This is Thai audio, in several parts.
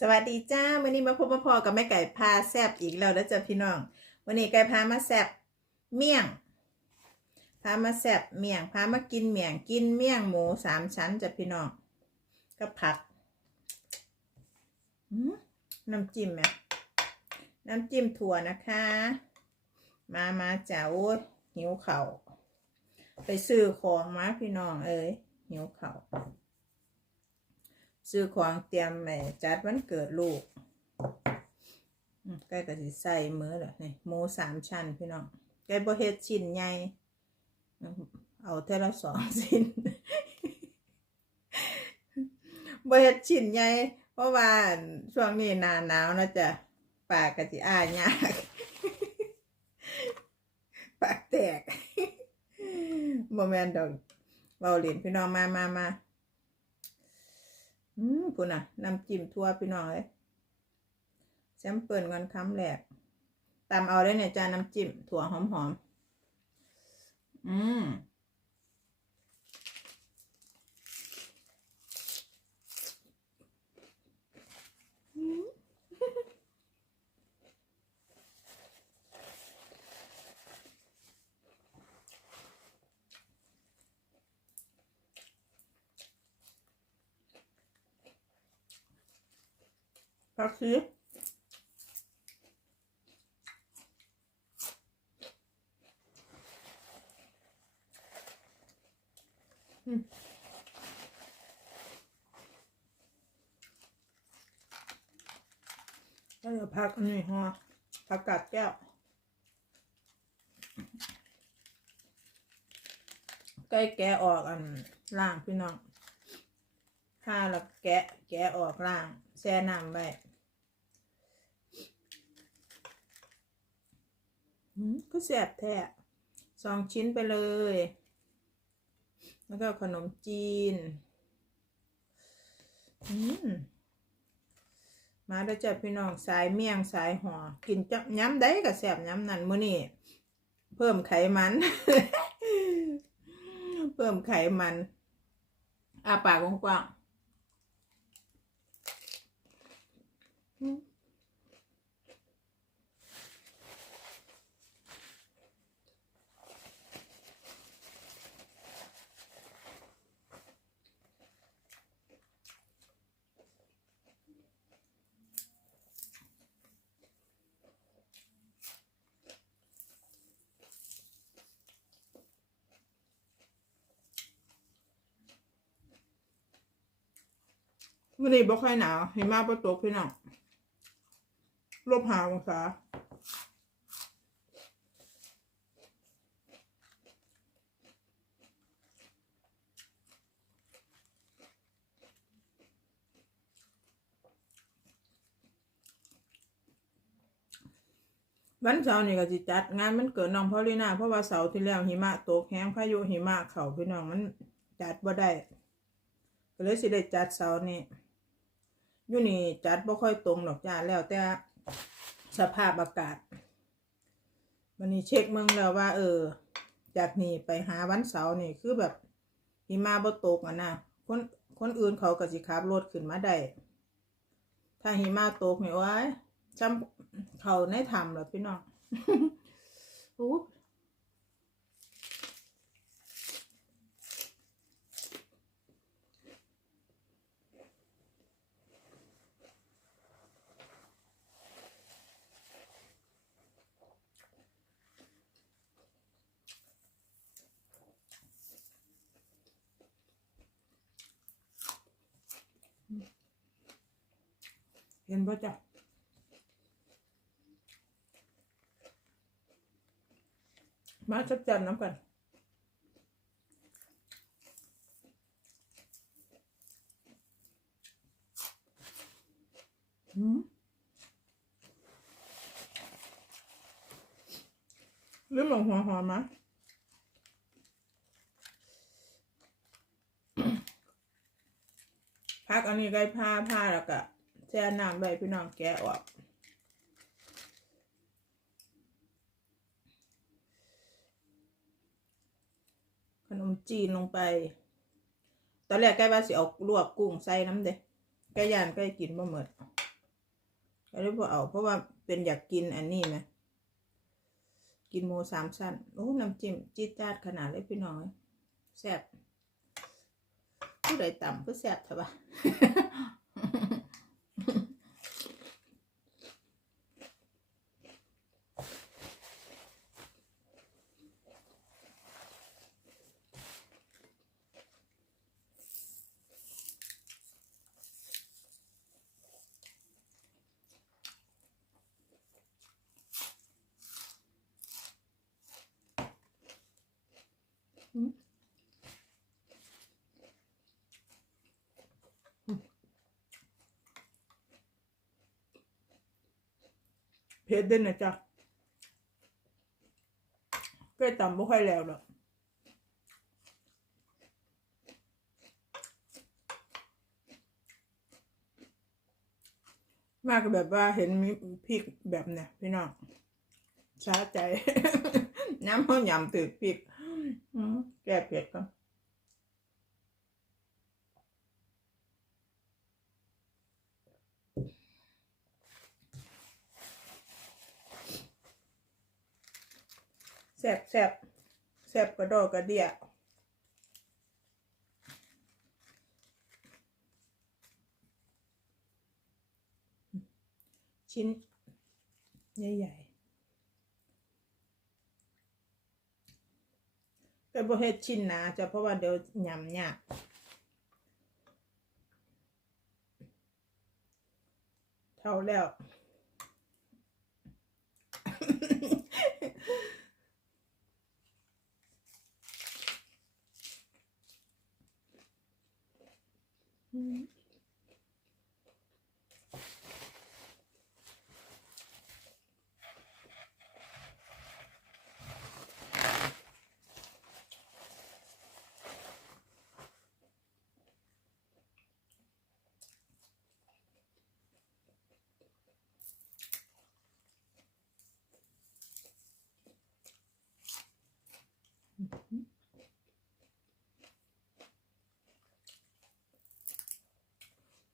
สวัสดีจ้าวันนี้มาพบมาพอกับแม่ไก่พาแซบอีกแล้วแล้วจ้ะพี่น้องวันนี้ไก่พามาแซบเมี่ยง พามาแซบเมี่ยง พามากินเมี่ยงกินเมี่ยงหมูสามชั้นจ้ะพี่น้องก็ผักน้ำจิ้มไหมน้ำจิ้มถั่วนะคะ มามาจ้าโอ้หิวเข่าไปซื้อของมาพี่น้องเอ้ยหิวเข่า ซื้อของเตรียมแม่จัดวันเกิดลูกใกล้กับสิใส่มือแล้วนี่หมูสามชั้นพี่น้องใกล้บ่เฮ็ดชิ้นใหญ่เอาเท่าละสองชิ้นบ่เฮ็ดชิ้นใหญ่เพราะว่าช่วงนี้หน้าหนาวนะจ๊ะปากก็สิอ้ายากปากแตกบ่แม่นดอกเว้าเล่นพี่น้องมามามา อืมพุ่นน่ะน้ำจิ้มทั่วพี่น้องเลยแซมเปิลกันคำแหลกตามเอาได้เนี่ยจานน้ำจิ้มถั่วหอมๆอืม ผักชีอืมแล้วเดี๋ยวพักนนี้ฮะผักกาดแก้ว ใกล้แกะออกอันล่างพี่น้องถ้าเราแกะแกะออกล่าง แช่น้ำไว้อืมก็แสบแท้สองชิ้นไปเลย แล้วก็ขนมจีนมมาแล้วจ้ะพี่น้องสายเมี่ยงสายห่อกินจับย้ำได้ก็แสบย้ำนั่นมื้อนี้เพิ่มไขมัน เพิ่มไขมันอาปากกว้าง ๆอืมมื้อนี้บ่ค่อยหนาวหิมะบ่ตกพี่น้อง ลบห้าองศาวันเสาร์นี่ก็สิจัดงานมันเกิดน้องพอลีนาเพราะว่าเสาร์ที่แล้วหิมะตกแห้งพายุหิมะเข้าพี่น้องมันจัดบ่ได้ก็เลยสิได้จัดเสาร์นี้อยู่นี่จัดบ่ค่อยตรงหรอกจ้าแล้วแต่ สภาพอากาศ วันนี้เช็คเมืองแล้วว่า เออ จากนี่ไปหาวันเสาร์นี่คือแบบหิมะบ่ตกอะนะคนคนอื่นเขาก็สิขับรถขึ้นมาได้ถ้าหิมะตกนี่โอ้ยจำเขาในถ้ำหรอพี่น้องอู้ เห็นป่ะจ๊ะมาจับจันน้ำกันอืมเรื่องหลงหัวหอมมะพักอันนี้ไก่ผ้าผ้าแล้วก็ ช่น้ำไว้พี่น้องแกะออกขนมจีนลงไป ตอนแรกไก่ว่าสิเอาลวกกุ้งใส่น้ำเด้ไก่ย่านไก่กินบ่หมดก็เลยบ่เอา เพราะว่าเป็นอยากกินอันนี้นะกินหมูสามชั้นโอ้น้ำจิ้มจี๊ดจ๊าดขนาดเลยพี่น้องเอ้ยแซ่บผู้ใดต่ำก็แซ่บเถอะวะ ผ็ดเด่นนะจ๊ะเก็ต่ำไม่ค่อยแล้วหรอกมากแบบว่าเห็นมีพริกแบบเนี้ยพี่น้องช้าใจ น้ำเขายำตืดพริกแก้เผ็ดก็ ซ่บแซ่บแซ่บกระดอกกระเดียชิ้น ใหญ่ๆแต่บ่เฮ็ดชิ้นหนาจะเพราะว่าเดี๋ยวยำยากเท่าแล้ว อืม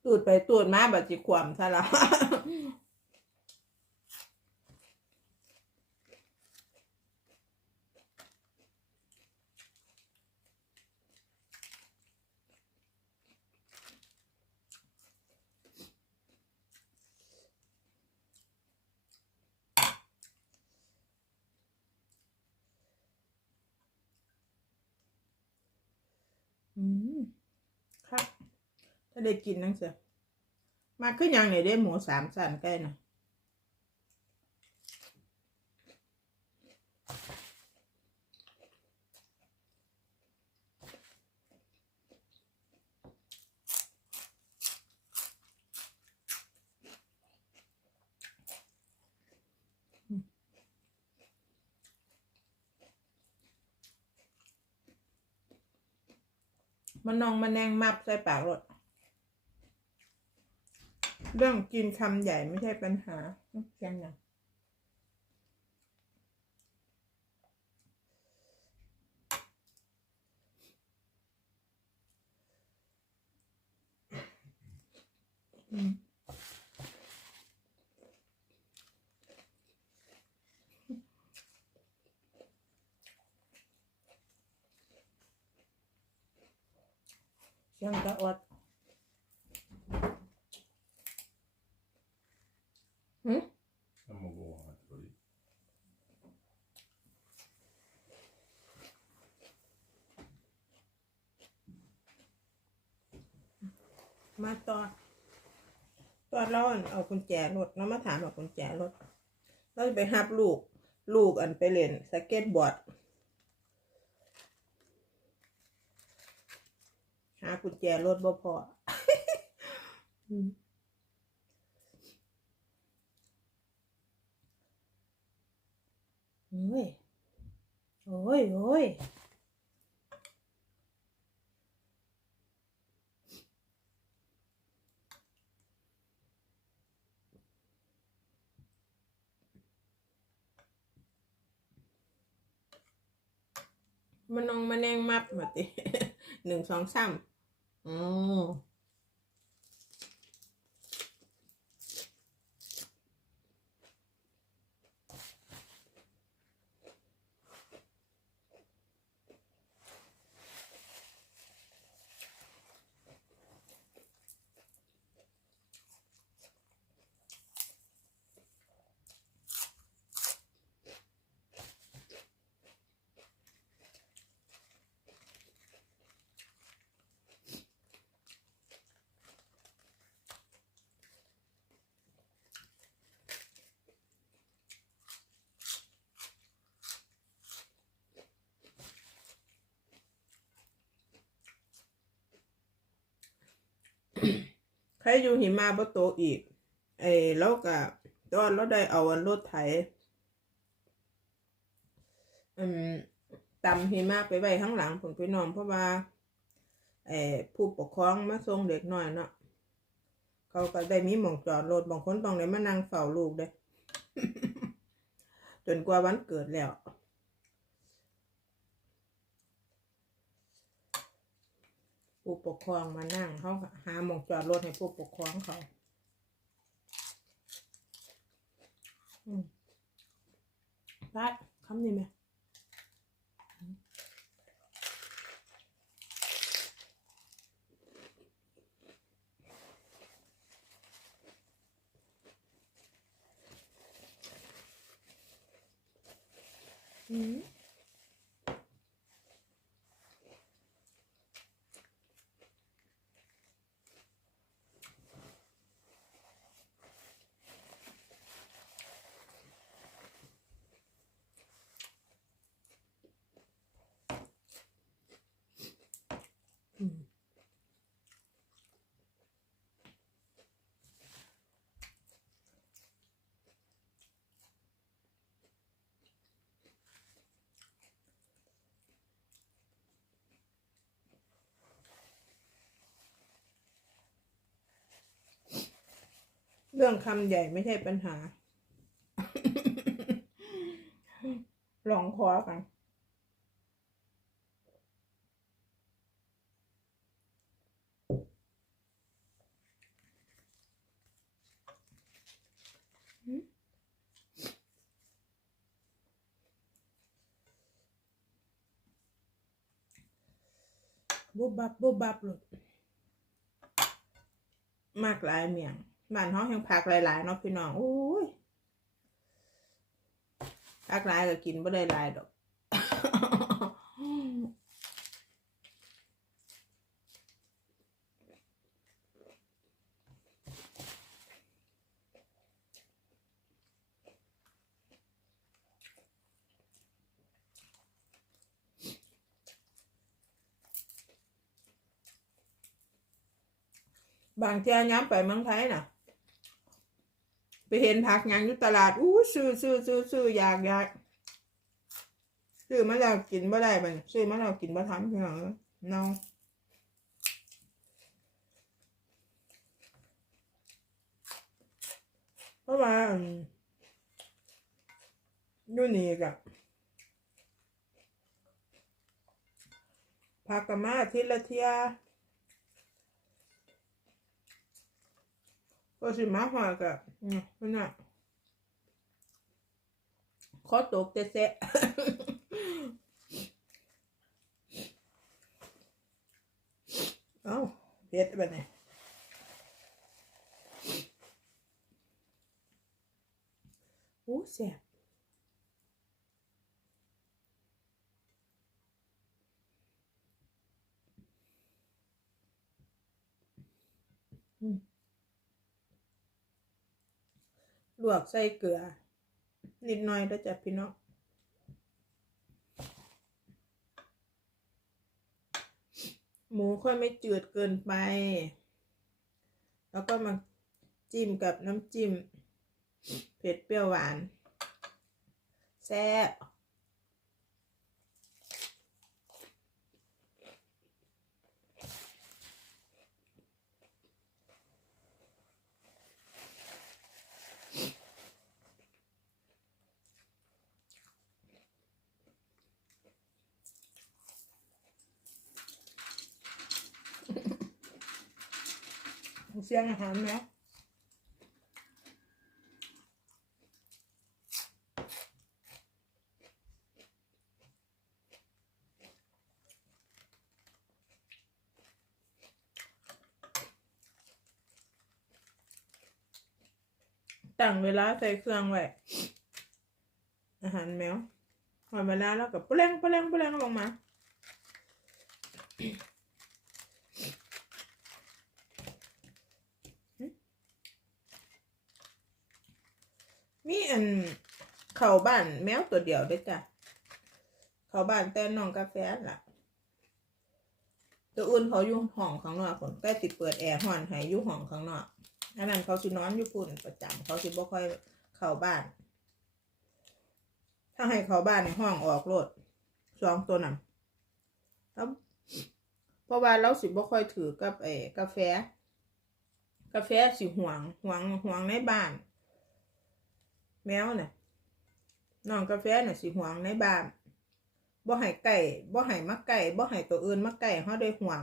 ตูดไปตูดมาบัดจิความซะแล้ว อืมครับ ถ้า ได้กินนั่งเสือมาขึ้นยังไหนได้หมูสามสันใกล้นะมันนองมันแนงมับใส่ปากรถ เรื่องกินคำใหญ่ไม่ใช่ปัญหายังไงอืมเสียังกระอด มาตอนตอนเราอั่นเอากุญแจรถเรามาถามเอากุญแจรถ เราจะไปหับลูก ลูกอันไปเล่นสเก็ตบอร์ด หากุญแจรถบ่พอโอ้ย โอ้ย โอ้ย มันนองมันแนงมับมาติหนึ่งสองสามอ๋อ ใครอยู่หิมาบ่โตกอีกเอ้แล้วก็ตอนเราได้เอาอันรถไถอืมตำหิมะไปไว้ข้างหลังผลพี่น้องเพราะว่าเอ่อผู้ปกครองมาส่งเด็กน้อยเนาะเขาก็ได้มีหมองจอดรถบางคนต้องได้มานั่งเฝ้าลูกเด้จนกว่าวันเกิดแล้ว ผู้ปกครองมานั่งเขาหาหมองจอดรถให้ผู้ปกครองเขาอืมได้คำนี้ไหมอืม รื่องคำใหญ่ไม่ใช่ปัญหา ลองคอกันบุบบับบุบบับเลยมากหลายเมียง บ้านห้องยังผักหลายๆเนาะพี่น้องโอ้ยผักหลายก็กินไม่ได้หลายดอกบางเจ้าย้ำไปเมืองไทยน่ะ ไปเห็นผักยังอยู่ตลาดอู้ซื้อซื้อซื้อซื้ออยากอยากซื้อมาแล้วกินบ่ได้มันซื้อมาแล้วกินบ่ทันพี่น้องเนาเพราะว่าอยู่นี่กับผักกะมาอาทิละเทีย ก็สิมาหากับเนี่ยมันน่ะขอตกแต่เซะเอ้าเผ็ดแบบนี้โอ้แซ่บ ลวกใส่เกลือ นิดหน่อยแล้วจ้ะพี่น้องหมูค่อยไม่จืดเกินไป แล้วก็มาจิ้มกับน้ำจิ้ม เผ็ดเปรี้ยวหวาน แซ่บ เสียงอาหารแล้วตั้งเวลาใส่เครื่องไว้อาหารแมวพอเวลาแล้วก็ปะแรงปะแรงปะแรงลงมา มีอัน เข้าบ้านแมวตัวเดียวด้อจ้ะ เข้าบ้านแต่น้องกาแฟล่ะ ตัวอื่นเขาอยู่ห้องข้างนอกคนใกล้ติดเปิดแอร์ห้อนให้อยู่ห้องข้างนอกอันนั้นเขาสินอนอยู่ปุ่นประจำเขาสิบ่ค่อยเข้าบ้าน ถ้าให้เข้าบ้านในห้องออกโลดสองตัวนั้นแล้วเพราะว่าเราสิบ่ค่อยถือกับไอ้กาแฟ กาแฟสิห่วงห่วงห่วงในบ้าน แมวน่ะ น้องกาแฟน่ะสิห่วงในบ้านบ่ให้ไก่บ่ให้มาไก่บ่ให้ตัวอื่นมาไก่เฮาได้ห่วง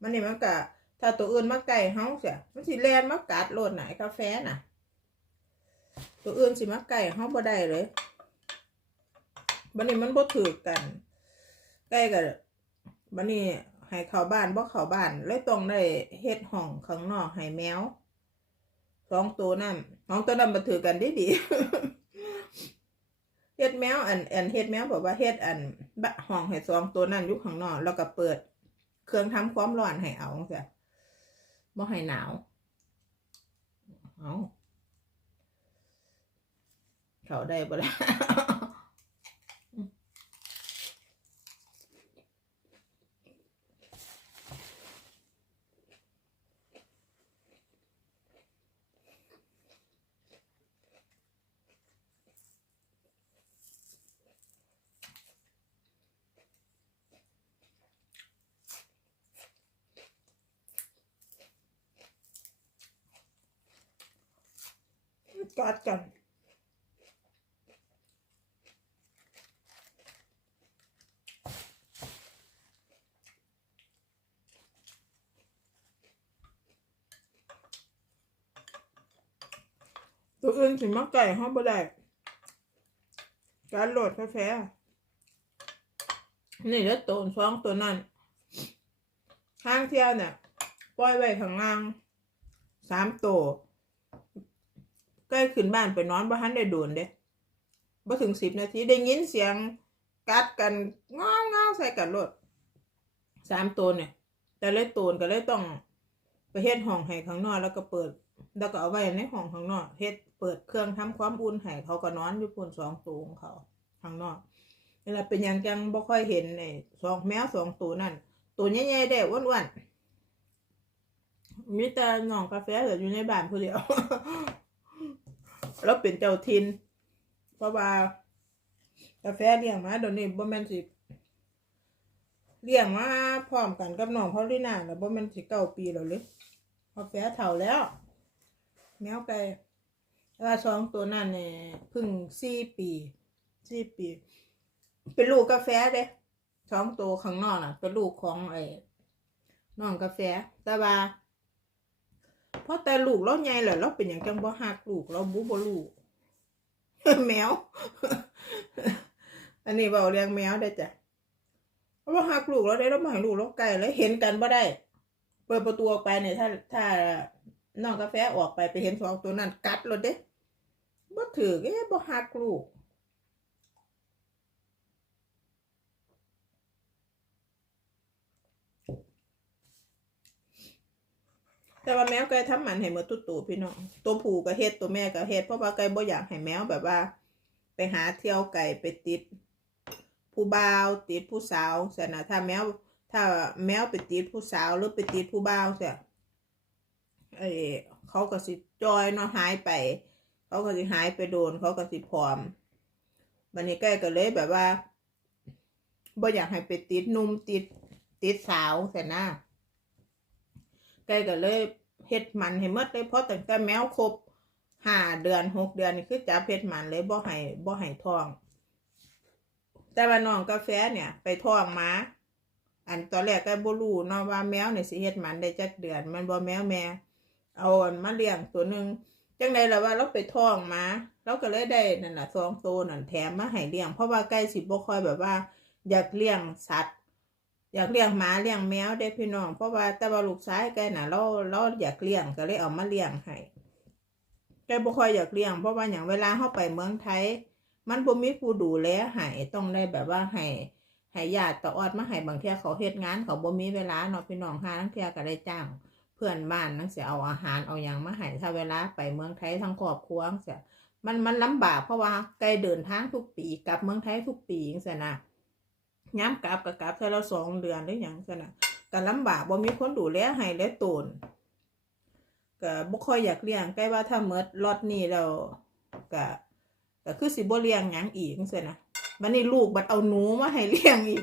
มันนี่มันก็ถ้าตัวอื่นมาไก่เฮาเสียมันสิแล่นมากัดโลดไหนกาแฟน่ะ ตัวอื่นสิมาไก่เฮาบ่ได้เลยบัดนี้มันบ่ถือกันไก่ก็บัดนี้ให้เข้าบ้านบ่เข้าบ้านเลยต้องได้เฮ็ดห้องข้างนอกให้แมวสองตัวนั่นสองตัวนั้นบ่ถือกันดีดี เฮ็ดแมวอันอันเฮ็ดแมวบอกว่าเฮ็ดอันบะห้องให้สองตัวนั่นอยู่ข้างนอกแล้วก็เปิด เครื่องทำความร้อนให้เอาจ้ะบ่ให้หนาวเอาเขาได้บ่ล่ะ กอดกันตัวอื่นสิมาไก่ห้องบ่ได้การโหลดกาแฟนี่แล้วตัวสองตัวนั่นข้างเที่ยวเนี่ยปล่อยไว้ข้างล่างสามตัว ใกล้ขึ้นบ้านไปนอนบ่ทันได้โดนเด้บ่ถึงสิบนาทีได้ยินเสียงกัดกันง้าวง้าวใส่กันรถสามตัวเนี่ย แต่เลยตัวก็เลยต้องไปเฮ็ดห้องให้ข้างนอกแล้วก็เปิด แล้วก็เอาไว้ในห้องข้างนอกเฮ็ดเปิดเครื่องทำความอุ่นให้เขาก็นอนอยู่พุ่นสองตัวของเขาข้างนอกเวลาเป็นหยังจังบ่ค่อยเห็นไอ้สองแมวสองตัวนั่นตัวใหญ่ๆได้อ้วนๆมีแต่น้องกาแฟเหลืออยู่ในบ้านผู้เดียว แล้วเป็นเจ้าทินเพราะว่ากาแฟเลี้ยงมาเดี๋ยวนี้บ่แม่นสิเลี้ยงมาพร้อมกันกับน้องพอลิน่าแล้วบ่แม่นสิเก้าปีแล้วเลยกาแฟเฒ่าแล้ว แมวไก่แล้วสองตัวนั่นเนี่ยพึ่งสี่ปีสี่ปี เป็นลูกกาแฟเด้สองตัวข้างนอกน่ะ เป็นลูกของไอ้น้องกาแฟแต่ว่า เพราะแต่ลูกเราใหญ่แหละเราเป็นอย่างจังบ่หักลูกเราบุบ่ลูกแมว อันนี้เบาเลี้ยงแมวได้จ้ะเราะว่าหักลูกเราได้เราไม่ให้ลูกเราไกลแล้วเห็นกันบ่ได้ เปิดประตูออกไปเนี่ยถ้าถ้าน้องกาแฟออกไปไปเห็นสองตัวนั้นกัดรถเด้บ่ถือเอ๊ะบ่หักลูก แต่ว่าแมวไก่ทำหมันให้หมดตุ๊ตู่พี่น้องตัวผู้ก็เฮ็ดตัวแม่ก็เฮ็ดเพราะว่าไก่บ่อยากให้แมวแบบว่า ไปหาเที่ยวไก่ไปติด ผู้บ่าวติดผู้สาวเสียนะถ้าแมวถ้าแมวไปติดผู้สาวหรือไปติดผู้บ่าวเสียเอ้เขาก็สิจอยเนาะหายไป เขาก็สิหายไปโดน เขาก็สิผอมบันนี้ไก่ก็เลยแบบว่าบ่อยากให้ไปติดหนุ่มติดติดสาวเสียนะ ไก่ก็เลยเฮ็ดมันให้หมดเลยเพราะตั้งแต่แมวครบห้าเดือนหกเดือนนี่คือจับเฮ็ดมันเลยบ่ให้บ่ให้ท้อง แต่ว่าน้องกาแฟเนี่ย ไปท้องมาอันตอนแรกก็บ่รู้เนาะว่าแมวเนี่ยสิเฮ็ดมันได้จักเดือน มันบ่แมวแม่เอาอันมาเลี้ยงตัวหนึ่งจังใดล่ะว่าเราไปท้องมาเราก็เลยได้นั่นน่ะสองตัวนั่นแถมมาให้เลี้ยง เพราะว่าใกล้สิบ่ค่อยแบบว่า อยากเลี้ยงสัตว์ อยากเลี้ยงหมาเลี้ยงแมวได้พี่น้องเพราะว่าแต่ว่าลูกชายแกน่ะเราเราอยากเลี้ยงก็เลยเอามาเลี้ยงให้แกบ่ค่อยอยากเลี้ยงเพราะว่าอย่างเวลาเข้าไปเมืองไทย มันบ่มีผู้ดูแลให้ต้องได้แบบว่าให้ให้ญาติตะออดมาให้บางเที่ยเขาเฮ็ดงานเขาบ่มีเวลาเนาะพี่น้องหาทั้งเที่ยก็ได้จ้าง เพื่อนบ้านนั่งเสียเอาอาหารเอาอย่างมาให้ถ้าเวลาไปเมืองไทยทั้งครอบครัวจั่งเสียมันมันลำบากเพราะว่าไกลเดินทางทุกปีกลับเมืองไทยทุกปีจังซี่นะ ย้ำกลับกับกลับแต่ละสองเดือนหรือหยังกันนะก็ลำบากบ่มีคนดูแลให้และโตนก็บ่ค่อยอยากเลี้ยงใกล้ว่าถ้าเมดลอตนี้แล้วก็ก็คือสิบ่เลี้ยงหยังอีกจังซี่นะบัดนี้ลูกบัดเอาหนูมาให้เลี้ยงอีก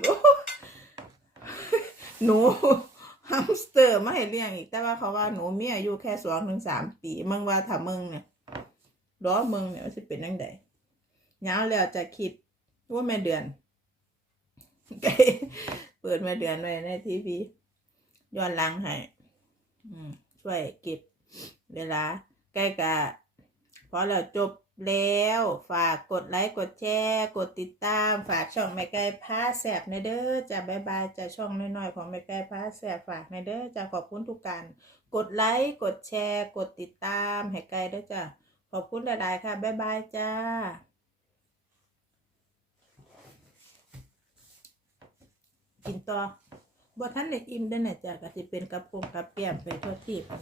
หนูฮัมสเตอร์มาให้เลี้ยงอีก แต่ว่าเขาว่าหนูมีอายุแค่สองถึงสามปีมึงว่าถ้ามึงเนี่ยรอมึงเนี่ยว่าสิเป็นยังไงยาวแล้วจะคิดว่าแม่เดือน เปิดม่เดือนไว้ในทีวีย้อนหลังให้ช่วยเก็บเวลา ใกล้กะพอแล้วจบแล้ว ฝากกดไลค์ กดแชร์ กดติดตาม ฝากช่องแม่ไก่พาแสบในเด้อจะบายบายจะช่องน้อยๆของแม่ไก่พาแสบฝากในเด้อจะขอบคุณทุกการกดไลค์ กดแชร์ กดติดตามให้ไก่เด้อจ้ะขอบคุณหลายๆค่ะบายบายจ้า กินต่อบ่ทันได้อิ่มได้อน่จ้ะก็สิเป็นกับพงกับแก้มไปทั่วที่ไปละ